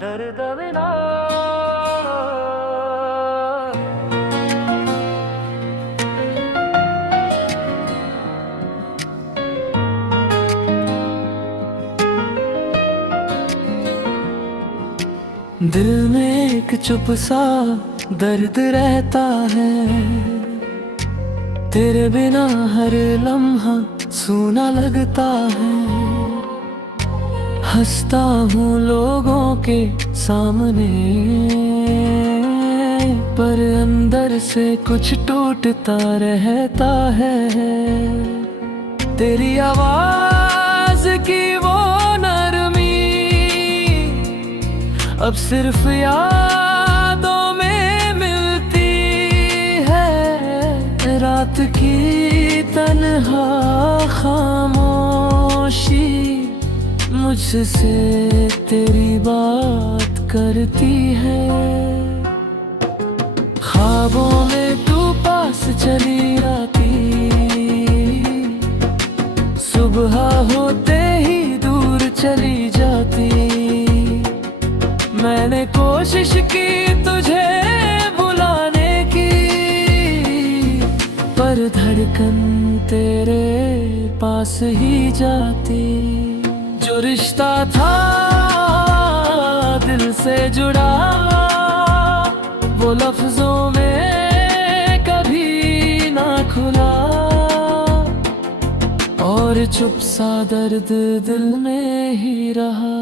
दर्द बिना दिल में एक चुप सा दर्द रहता है, तेरे बिना हर लम्हा सूना लगता है। हंसता हूँ लोगों के सामने, पर अंदर से कुछ टूटता रहता है। तेरी आवाज की वो नरमी अब सिर्फ यादों में मिलती है। रात की तन्हा खामोशी मुझसे तेरी बात करती है। ख्वाबों में तू पास चली आती, सुबह होते ही दूर चली जाती। मैंने कोशिश की तुझे बुलाने की, पर धड़कन तेरे पास ही जाती। जो रिश्ता था दिल से जुड़ा, वो लफ्जों में कभी ना खुला, और चुप सा दर्द दिल में ही रहा।